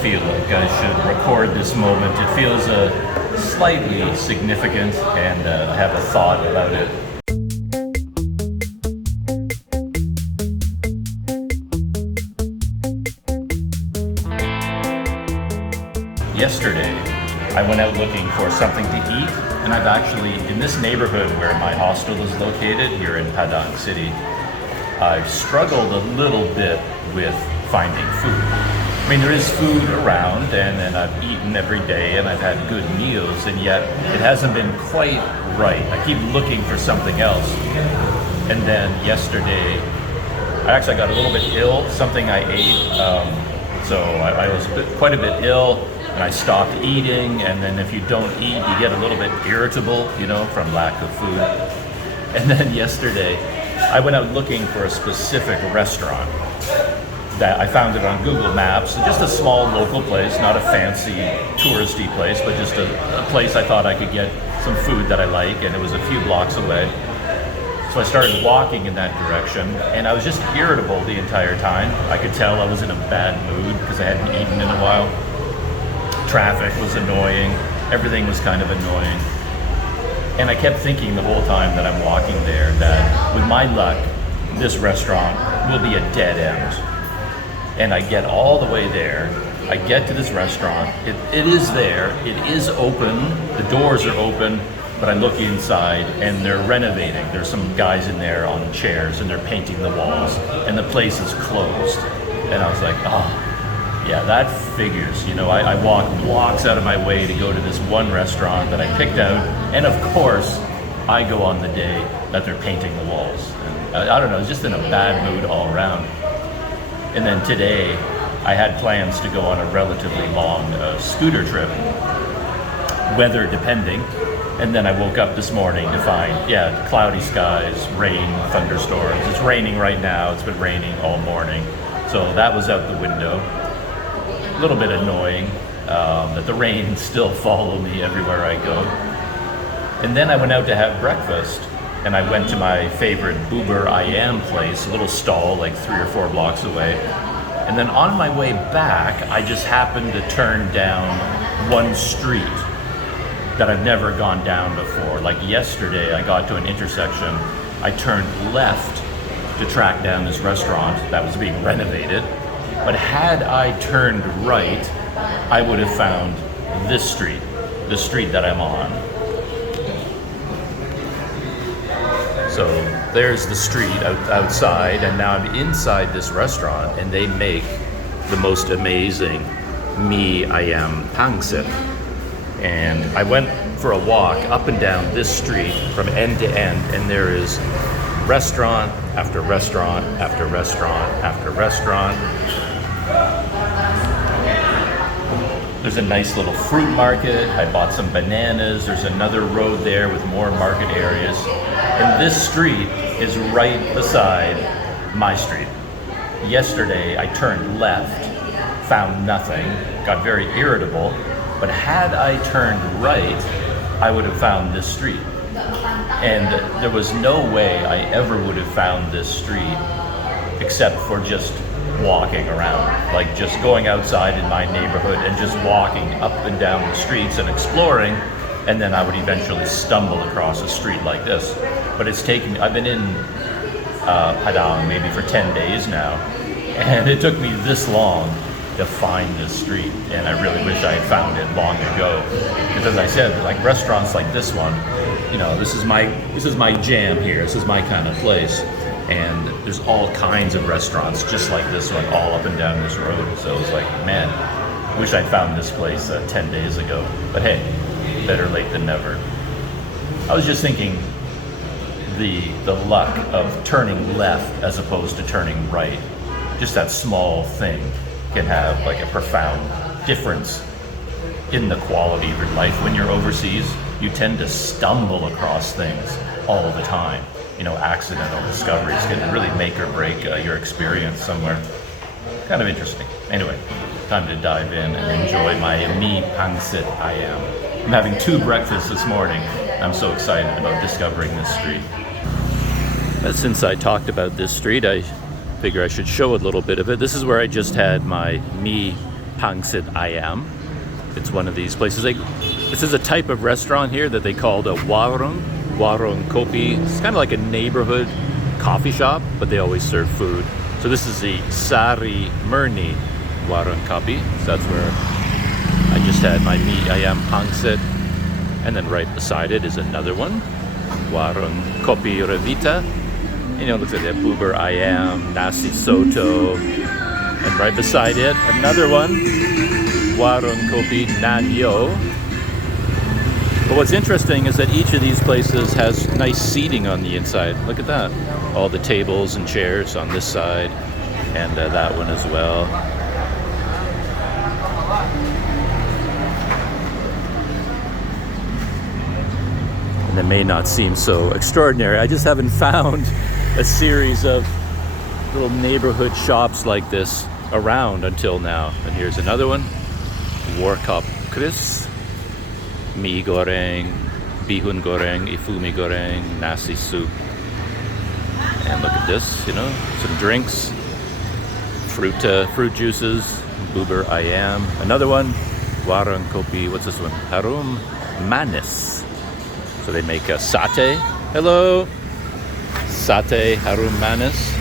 feel like I should record this moment. It feels slightly significant, and I have a thought about it. Yesterday, I went out looking for something to eat, and I've actually, in this neighborhood where my hostel is located, here in Padang City, I've struggled a little bit with finding food. I mean, there is food around, and I've eaten every day, and I've had good meals, and yet it hasn't been quite right. I keep looking for something else. And then yesterday, I got a little bit ill, something I ate, so I was quite a bit ill, and I stopped eating, and then if you don't eat, you get a little bit irritable, you know, from lack of food. And then yesterday, I went out looking for a specific restaurant. That I found it on Google Maps, just a small local place, not a fancy touristy place, but just a place I thought I could get some food that I like, and it was a few blocks away. So I started walking in that direction, and I was just irritable the entire time. I could tell I was in a bad mood because I hadn't eaten in a while. Traffic was annoying, everything was kind of annoying. And I kept thinking the whole time that I'm walking there that with my luck, this restaurant will be a dead end. And I get all the way there, I get to this restaurant, it is there, it is open, the doors are open, but I look inside and they're renovating. There's some guys in there on chairs and they're painting the walls, and the place is closed. And I was like, oh, yeah, that figures. You know, I walked blocks out of my way to go to this one restaurant that I picked out, and of course, I go on the day that they're painting the walls. And I don't know, it's just in a bad mood all around. And then today, I had plans to go on a relatively long scooter trip, weather depending. And then I woke up this morning to find, cloudy skies, rain, thunderstorms. It's raining right now. It's been raining all morning. So that was out the window. A little bit annoying that the rain still follows me everywhere I go. And then I went out to have breakfast. And I went to my favorite Boober I Am place, a little stall like 3 or 4 blocks away. And then on my way back, I just happened to turn down one street that I've never gone down before. Like yesterday, I got to an intersection, I turned left to track down this restaurant that was being renovated. But had I turned right, I would have found this street, the street that I'm on. So there's the street outside, and now I'm inside this restaurant, and they make the most amazing mie ayam pangsit. And I went for a walk up and down this street from end to end, and there is restaurant after restaurant after restaurant after restaurant. There's a nice little fruit market. I bought some bananas. There's another road there with more market areas. And this street is right beside my street. Yesterday, I turned left, found nothing, got very irritable, but had I turned right, I would have found this street. And there was no way I ever would have found this street except for just walking around, like just going outside in my neighborhood and just walking up and down the streets and exploring, and then I would eventually stumble across a street like this. But it's taken me, I've been in Padang maybe for 10 days now, and it took me this long to find this street, and I really wish I had found it long ago. Because as I said, like restaurants like this one, you know, this is my jam here, this is my kind of place. And there's all kinds of restaurants just like this one all up and down this road. So it's like, man, wish I'd found this place 10 days ago. But hey, better late than never. I was just thinking the luck of turning left as opposed to turning right. Just that small thing can have like a profound difference in the quality of your life. When you're overseas, you tend to stumble across things all the time. You know, accidental discoveries can really make or break your experience somewhere. Kind of interesting. Anyway, time to dive in and enjoy my mie pangsit ayam. I'm having 2 breakfasts this morning. I'm so excited about discovering this street. But since I talked about this street, I figure I should show a little bit of it. This is where I just had my mie Pangsit Ayam. It's one of these places. This is a type of restaurant here that they call a warung kopi. It's kind of like a neighborhood coffee shop, but they always serve food. So this is the Sari Murni warung kopi. So that's where I just had my mie ayam pangsit. And then right beside it is another one, warung kopi revita. You know, it looks like that bubur ayam, nasi soto. And right beside it, another one, warung kopi nanyo. But what's interesting is that each of these places has nice seating on the inside. Look at that. All the tables and chairs on this side, and that one as well. And that may not seem so extraordinary. I just haven't found a series of little neighborhood shops like this around until now. And here's another one, Warkop Kris. Mie goreng, bihun goreng, ifumi goreng, nasi soup. And look at this, you know, some drinks, fruit juices, bubur ayam. Another one, warung kopi, what's this one? Harum manis. So they make a satay. Hello! Satay harum manis.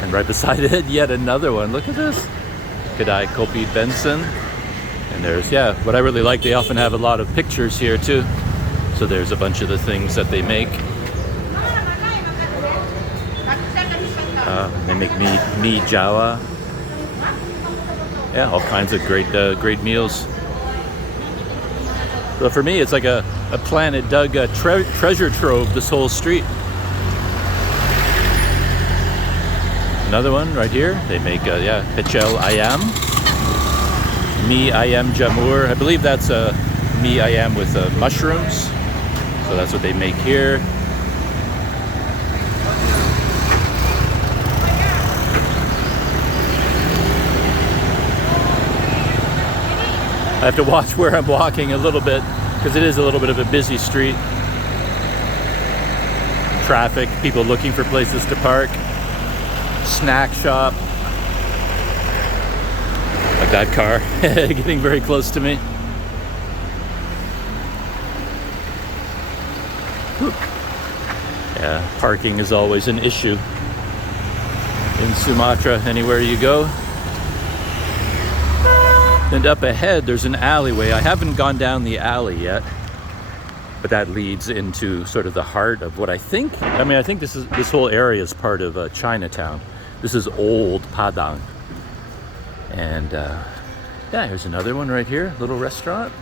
And right beside it, yet another one. Look at this. Kedai Kopi Benson. And there's, yeah, what I really like, they often have a lot of pictures here too. So there's a bunch of the things that they make. They make mie jawa. Yeah, all kinds of great meals. So for me, it's like a Planet Doug treasure trove, this whole street. Another one right here. They make, pecel ayam. Mie ayam jamur. I believe that's a mie ayam with mushrooms. So that's what they make here. I have to watch where I'm walking a little bit because it is a little bit of a busy street. Traffic, people looking for places to park. Snack shop. Like that car getting very close to me. Whew. Yeah, parking is always an issue in Sumatra, anywhere you go. And up ahead, there's an alleyway. I haven't gone down the alley yet, but that leads into sort of the heart of what I think this whole area is part of Chinatown. This is old Padang. And yeah, here's another one right here, little restaurant.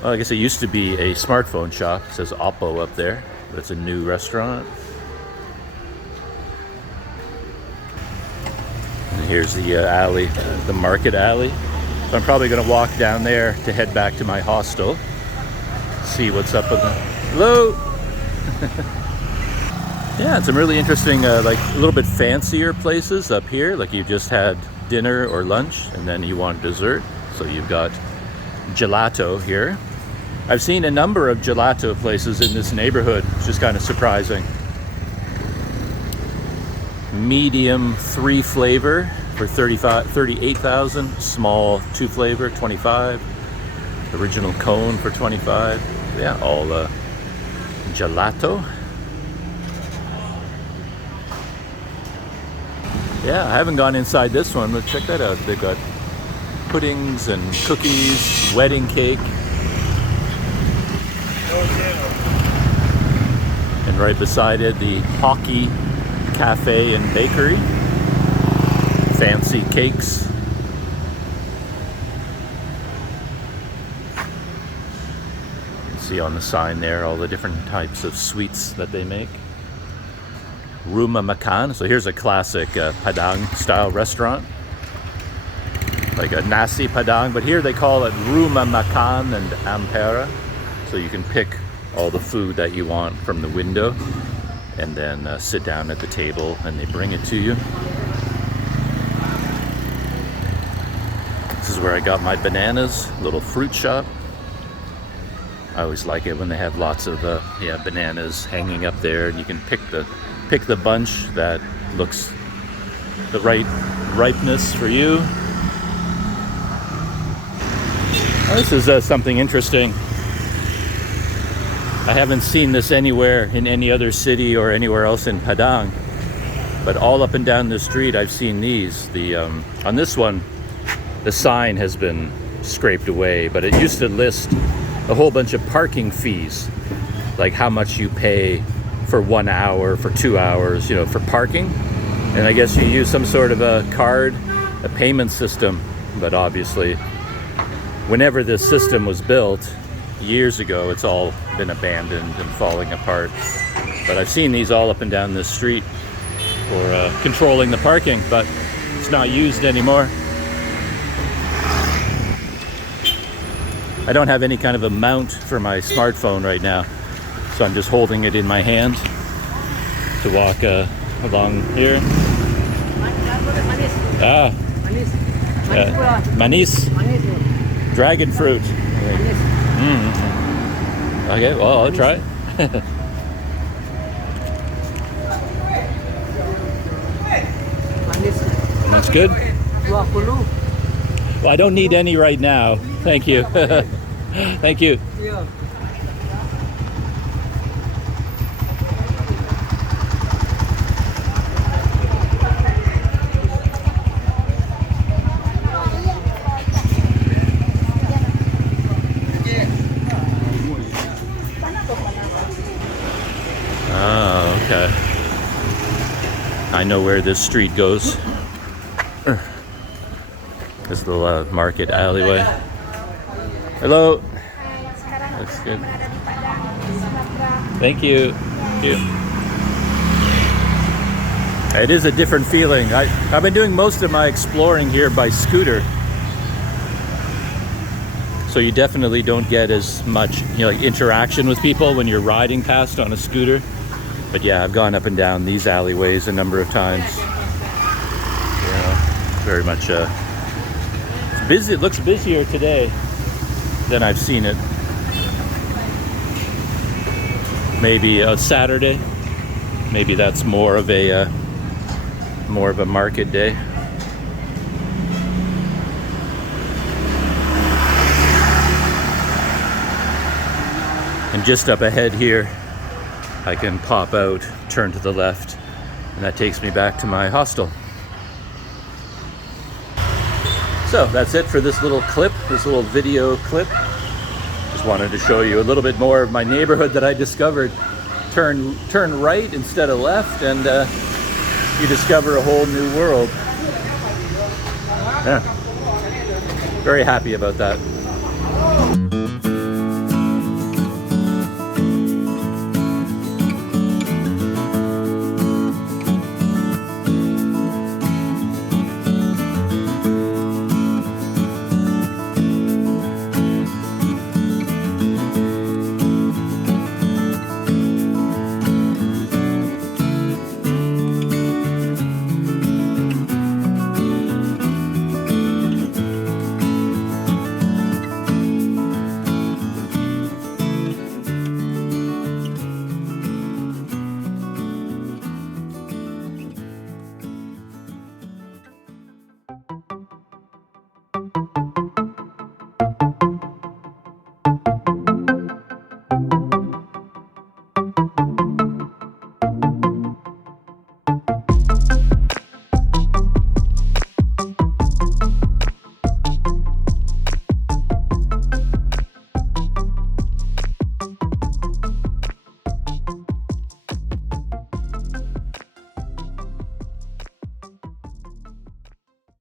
Well, I guess it used to be a smartphone shop. It says Oppo up there, but it's a new restaurant. And here's the alley, the market alley. So I'm probably going to walk down there to head back to my hostel. See what's up with the... Hello! Yeah, some really interesting, like a little bit fancier places up here. Like you just had dinner or lunch and then you want dessert. So you've got gelato here. I've seen a number of gelato places in this neighborhood, which is kind of surprising. Medium 3 flavor for 38,000. Small 2 flavor, 25. Original cone for 25. Yeah, all gelato. Yeah, I haven't gone inside this one. Let's check that out. They've got puddings and cookies, wedding cake. And right beside it, the Hockey Cafe and Bakery. Fancy cakes. You can see on the sign there all the different types of sweets that they make. Rumah Makan. So here's a classic Padang style restaurant. Like a nasi Padang, but here they call it Rumah Makan and Ampera. So you can pick all the food that you want from the window and then sit down at the table and they bring it to you. This is where I got my bananas, little fruit shop. I always like it when they have lots of bananas hanging up there and you can pick the bunch that looks the right ripeness for you. Oh, this is something interesting. I haven't seen this anywhere in any other city or anywhere else in Padang, but all up and down the street I've seen these. On this one, the sign has been scraped away, but it used to list a whole bunch of parking fees, like how much you pay for 1 hour, for 2 hours, you know, for parking. And I guess you use some sort of a card, a payment system, but obviously whenever this system was built years ago, it's all been abandoned and falling apart. But I've seen these all up and down this street for controlling the parking, but it's not used anymore. I don't have any kind of a mount for my smartphone right now, so I'm just holding it in my hand to walk along here. Ah, manis, dragon fruit. Okay, well, I'll try it. That's good. Well, I don't need any right now. Thank you. Thank you. Oh, okay. I know where this street goes. This little market alleyway. Hello. Looks good. Thank you. Thank you. It is a different feeling. I've been doing most of my exploring here by scooter, so you definitely don't get as much, you know, like interaction with people when you're riding past on a scooter. But yeah, I've gone up and down these alleyways a number of times. Yeah, very much it's busy. It looks busier today than I've seen it. Maybe a Saturday. Maybe that's more of a market day. And just up ahead here, I can pop out, turn to the left, and that takes me back to my hostel. So that's it for this little clip, this little video clip. Just wanted to show you a little bit more of my neighborhood that I discovered. Turn right instead of left, and you discover a whole new world. Yeah, very happy about that.